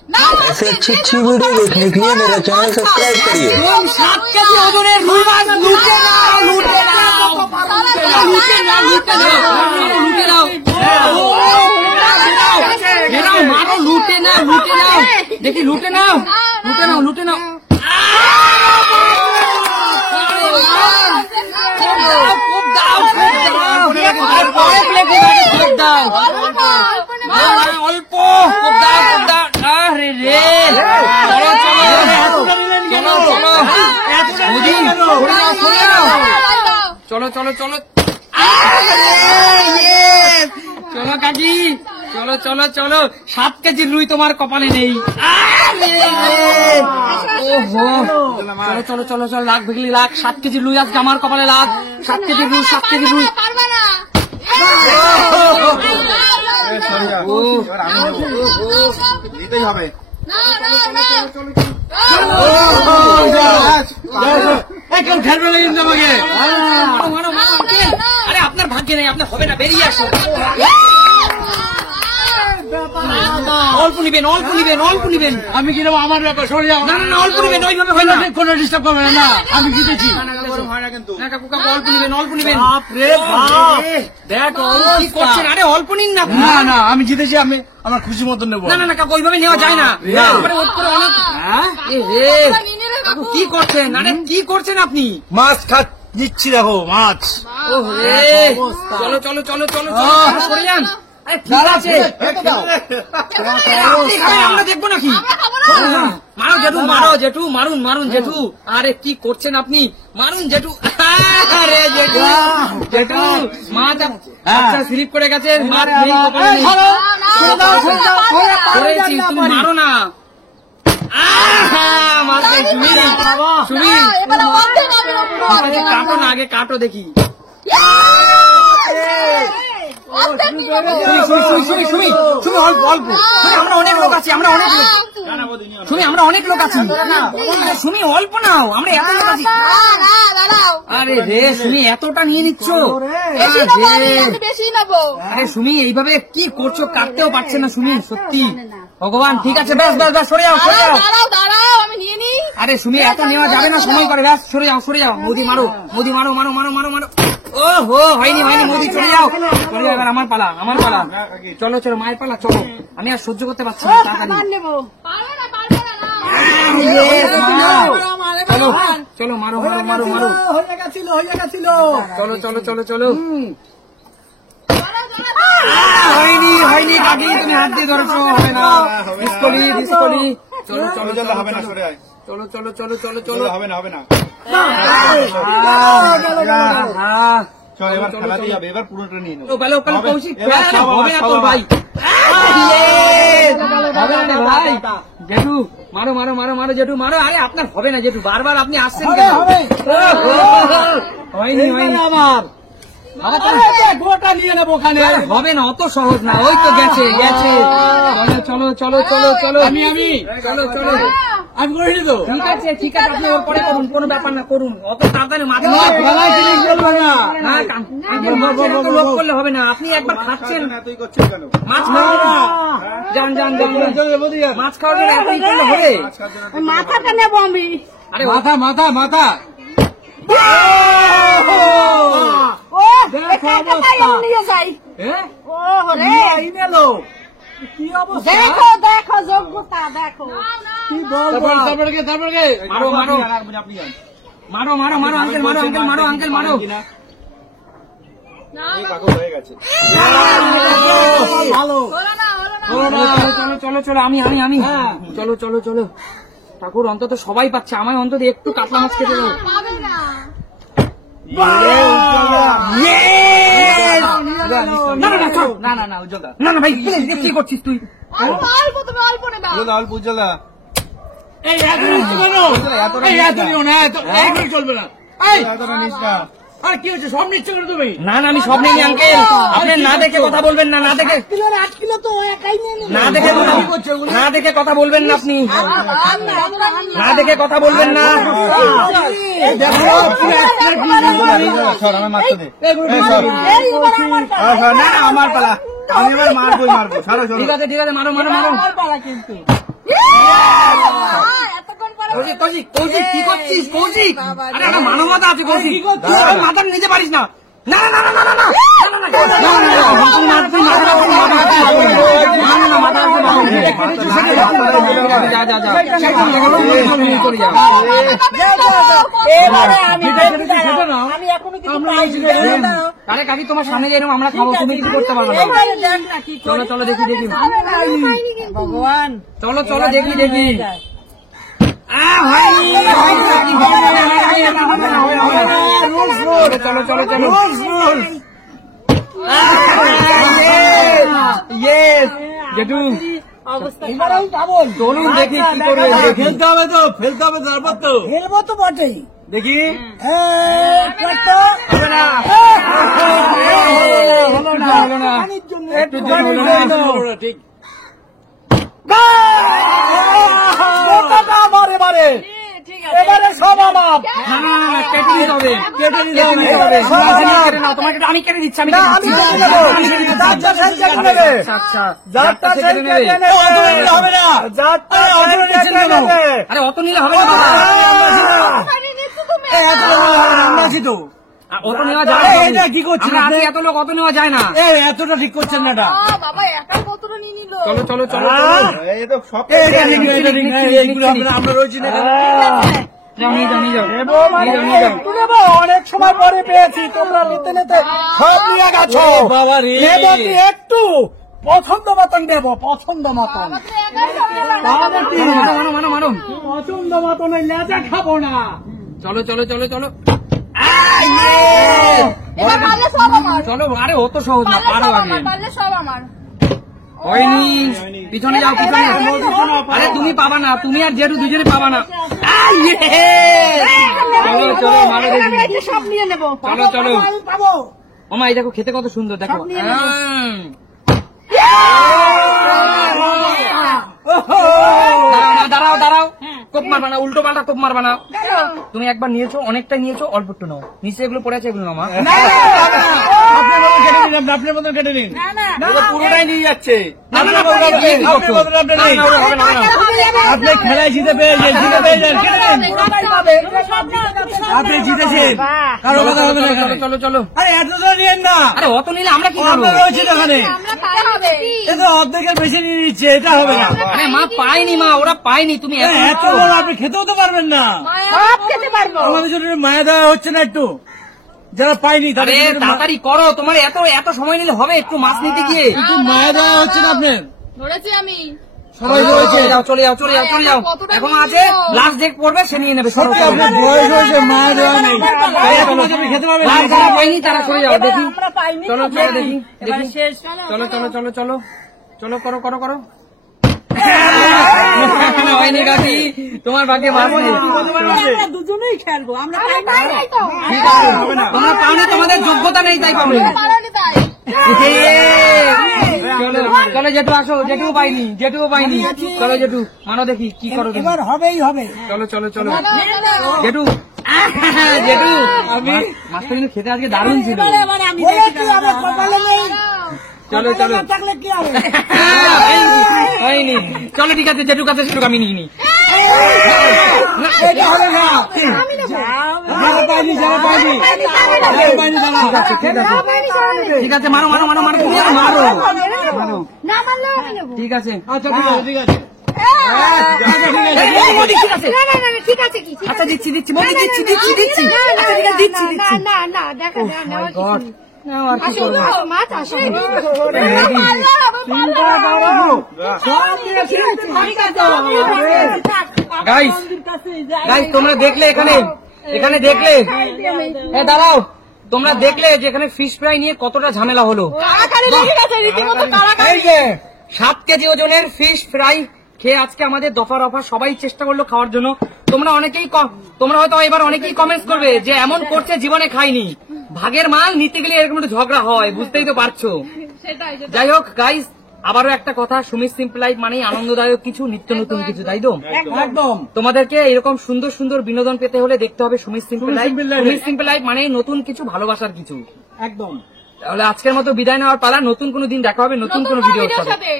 ऐसे अच्छी अच्छी वीडियो देखने के लिए मेरा चैनल सब्सक्राइब करिए। 7 কেজি ওজনের রুই মাছ লুটে নাও, লুটে নাও, লুটে নাও, লুটে নাও, মারো, লুটে নাও, লুটে নাও, দেখি লুটে নাও, লুটে নাও, লুটে নাও। অল্প আরে রে, চলো চলো চলো চলো চলো চলো কাকি, চলো চলো চলো। 7 কেজির রুই তোমার কপালে নেই। ওহো, চলো চলো চলো চলো, লাখ ভিগলি লাখ। 7 কেজির রুই আজকে আমার কপালে লাখ। 7 কেজির রুই, 7 কেজির রুই। দিতেই হবে। আরে আপনার ভাগ্যে নেই, আপনার হবে না, বেরিয়ে আসো। অল্প নিবেন, অল্প নিবেন, অল্প নিবেন। আমি কিরকম আমার ব্যাপার, সরে যাও। না না, অল্প নিবেন, ওইভাবে হয় না, কোনো ডিস্টার্ব করবে না। আমি জিতেছি। হয় না কিন্তু। না কাকু, কাকু অল্প নিবেন, অল্প নিবেন। বাপরে বাপ, দেখ কি করছেন। আরে অল্প নিন না। না না, আমি জিতেছি, আমি আমার খুশি মতন নেবো। না না না কাকু, ওইভাবে নেওয়া যায় না। কাকু কি করছেন? আরে কি করছেন আপনি? মাছ নিচ্ছি, দেখো মাছ। চলো চলো চলো চলো চলো, সরে যান। ঠিক আছে, আমরা দেখবো নাকি? মারো জেঠু, মারো জেঠু, মারুন মারুন জেঠু। আরে কি করছেন আপনি? মারুন জেঠু। আরে জেঠু, জেঠু মাছ আচ্ছা স্লিপ করে গেছে, মাছ নেই কপালে নেই। করেছি, তুমি মারো না। মাছ নেই, সুমি সুমি। কাটো না, আগে কাটো দেখি। আমরা অনেক লোক আছি, আমরা অনেক লোক। শুনি, আমরা অনেক লোক আছি। শুনি অল্প নাও, আমরা এত লোক আছি। আরে রে সুমি, এতটা নিয়ে নিচ্ছ? আরে সুমি, এইভাবে কি করছো? কাটতেও পারছে না সুমি, সত্যি ভগবান। ঠিক আছে, ব্যাস ব্যাস ব্যাস, সরে যাও, সরে যাও। আরে সুমি, এত নেওয়া যাবে না, সময় করে। ব্যাস সরে যাও, সরে যাও। মোদি মারো, মোদি মারো, মারো মারো মারো মারো। ও হো, হয়নি হয়নি, মোদি চলে যাও, চলে যাও। এবার আমার পালা, আমার পালা। চলো চলো, মায়ের পালা, চলো। আমি আর সহ্য করতে পারছি না, তাড়াতাড়ি চলো চলো, মারো মারো মারো মারো। চলো চলো চলো চলো। হয়নি হয়নি কাকি, তুমি হাত দিয়ে ধরেছো, হবে না। ডিসকলি ডিসকলি। চলো চলো চলো, হবে না, সরে আয়। চলো চলো চলো চলো চলো, হবে না, হবে না। চল এবার খেলাতেই হবে, এবার পুরোটা নিয়ে নেবো। হবে না তো ভাই, হবে না ভাই। জেঠু মারো মারো মারো মারো, জেঠু মারো। আরে আপনার হবে না জেঠু, বারবার আপনি আসছেন কেন? হয়নি হয়নি আমার। গোটা নিয়ে নেবো ওখানে, হবে না, অত সহজ না। ওই তো গেছে গেছে। চলো চলো চলো চলো, আমি চলো চলো, আমি করে নিব। ঠিক আছে ঠিক আছে, আপনি ওর পরে করুন, কোনো ব্যাপার না, করুন। অত তাড়াতাড়ি মাথা লোক করলে হবে না। আপনি একবার খাচ্ছেন, মাছ খাওয়া যান যান যান, মাছ খাওয়ার জন্য এতই করলে হবে? মাথাটা নেবো আমি। আরে মাথা মাথা মাথা। দেখো দেখো যোগ্যতা দেখো। মারো মারো মারো মারো মারো, আঙ্কেল মারো, আঙ্কেল মারো, আঙ্কেল মারো। চলো চলো চলো, আমি আমি আমি চলো চলো চলো। ঠাকুর অন্তত সবাই পাচ্ছে, আমায় অন্তত একটু কাতলা মাছ খেতে দেবো। না না না উজ্জ্বল দা, না না ভাই, কি করছিস তুই? অল্প উজ্জ্বল দা, চলবে না। আর কি হচ্ছে, সব নিচ্ছে করে তুমি? না না, আমি সব নেই আঙ্কেল। আপনি না দেখে কথা বলবেন না, না দেখে, 8 কিলো তো একাই নিয়ে নেবে। না দেখে না দেখে কথা বলবেন না আপনি, না দেখে কথা বলবেন না। আমার পালা, আমি এবার মারবো মারবো। ঠিক আছে ঠিক আছে, মারো মারো মারো। আমার পালা কিন্তু। কৌশিক কৌশিক কৌশিক কি করছিস কৌশিক? আরে একটা মানবতা আছে কৌশিক, মাথা নিতে পারিস না। না না না না না না আরে কাকি তোমার সামনে যাই আমরা খাবো, তুমি কিছু করতে পারবে না। চলো চলো দেখি দেখি ভগবান, চলো চলো দেখি দেখি। চলো চলো চলো জেঠু চলুন দেখি কি করবে। খেলতে হবে তো, ফেলতে হবে তারপর তো খেলবো তো বটেই। দেখি। হলো না একটু ঠিক এবারে সব আমার। কেটে নিতে হবে, কেটে নিতে হবে। তোমাকে আমি কেটে দিচ্ছি, আমি আরে অত নিলে হবে না, অত নেওয়া যায় না। কি করছেন এত লোক অত নেওয়া যায় না। এতটা ঠিক করছেন না। বাবা একা কতটা নিয়ে নিল। চলো চলো চলো আমরা রয়েছি না। অনেক সময় পরে পেয়েছি, তোমরা নিতে নিতে সব নিয়ে গেছো। বাবা রে, একটু পছন্দ মতন দেবো, পছন্দ মতন। মানো মানো মানো, পছন্দ মতন লেজা খাবো না। চলো চলো চলো চলো চলো। আরে অত সহজ না, পারো আগে। হয়নি, পিছনে যাও পিছনে। আরে তুমি পাবা না, তুমি আর জেঠু দুজনে পাবা না। চলো চলো মানো দেখি। সব নিয়ে নেবো। চলো চলো। পাবো। ওমা এই দেখো খেতে কত সুন্দর, দেখো। দাঁড়াও দাঁড়াও, কোপ মারবা না, উল্টো পাল্টা কোপ মারবা না। তুমি একবার নিয়েছো, অনেকটা নিয়েছো, অল্প একটু নাও। নিচে এগুলো পড়ে আছে, এগুলো নাও। আপনার মতন কেটে নিন, পুরোটাই নিয়ে যাচ্ছে। আপনি খেলায় জিতে পেয়েছেন, আপনি জিতেছেন। কারো কথা হবে না। চলো চলো। আরে এতটা নিয়েন না। আরে অত নিলে আমরা কি করবো? রয়েছে এখানে, এটা অর্ধেকের বেশি নিয়ে নিচ্ছে, এটা হবে না। আরে মা পাইনি, মা ওরা পাইনি। তুমি এত বড় আপনি খেতেও তো পারবেন না। সব খেতে পারবো। আমাদের জন্য মায়া দেওয়া হচ্ছে না একটু, যারা পাইনি আরে তাড়াতাড়ি করো, তোমার এত এত সময় নিলে হবে? একটু মাছ নিতে গিয়ে একটু মায়া দেওয়া হচ্ছে না আপনার। ধরেছি আমি। সবাই রয়েছে, যাও চলে যাও চলে যাও চলে যাও। এখনো আছে, লাস্ট ডেট পড়বে, সে নিয়ে নেবে। সরো চলো। আপনার বয়স হয়েছে, মায়া দেওয়া নেই, আপনি খেতে পারবেন না। যারা পাইনি তারা সরে যাও দেখি। আমরা পাইনি। চলো চলো দেখি দেখি। শেষ। চলো চলো চলো চলো চলো, করো করো করো। হয়নি কাকি, তোমার ভাগ্যে মাছ নেই। আমরা দুজনেই খেলবো। আমরা পাইনি। তোমরা পাওনি, তোমাদের যোগ্যতা নেই, তাই পাবে। চলো চলো জেঠু আসো, জেঠুও পাইনি, জেঠুও পাইনি। চলো জেঠু মানো দেখি কি করো তুমি। এবার হবেই হবে। চলো চলো চলো জেঠু। জেঠু মাছটা কিন্তু খেতে আজকে দারুণ ছিল। বলেছি আমার কপালে নেই। চলো চলো। না থাকলে কি হবে? হয়নি। চলো ঠিক আছে, জেঠু কাছে সেটুকু আমি নিই নি। এটা হবে না। যারা পাইনি, যারা পাইনি, যারা পাইনি তারা। ঠিক আছে ঠিক আছে ঠিক আছে, মারো মারো মারো মারো, তুমি আরো মারো মারো। না মানলেও আমি নেবো। ঠিক আছে আচ্ছা ঠিক আছে, ঠিক আছে। ঠিক আছে। না না না ঠিক আছে কি? আচ্ছা দিচ্ছি দিচ্ছি বলি, দিচ্ছি দিচ্ছি দিচ্ছি। আচ্ছা ঠিক আছে দিচ্ছি না দিচ্ছি। না না দেখো নেওয়া My God, নাও আর কি করবো। মাছ আসে। গাইস গাইস তোমরা দেখলে এখানে, এখানে দেখলে, দাঁড়াও, তোমরা দেখলে যে এখানে ফিশ ফ্রাই নিয়ে কতটা ঝামেলা হলো। এই যে 7 কেজি ওজনের ফিশ ফ্রাই খেয়ে আজকে আমাদের দফা রফা সবাই চেষ্টা করলো খাওয়ার জন্য। তোমরা অনেকেই তোমরা হয়তো এবার অনেকেই কমেন্টস করবে যে এমন করছে জীবনে খাইনি। ভাগের মাল নিতে গেলে এরকম একটু ঝগড়া হয়, বুঝতেই তো পারছো। যাই হোক গাইস, আবারও একটা কথা, সুমিত সিম্পল লাইফ মানেই আনন্দদায়ক কিছু, নিত্য নতুন কিছু, তাই তো? একদম। তোমাদেরকে এরকম সুন্দর সুন্দর বিনোদন পেতে হলে দেখতে হবে Sumit simple life. Sumit simple life মানেই নতুন কিছু, ভালোবাসার কিছু। একদম। তাহলে আজকের মতো বিদায় নেওয়ার পালা। নতুন কোনো দিন দেখা হবে, নতুন কোনো ভিডিওর সাথে।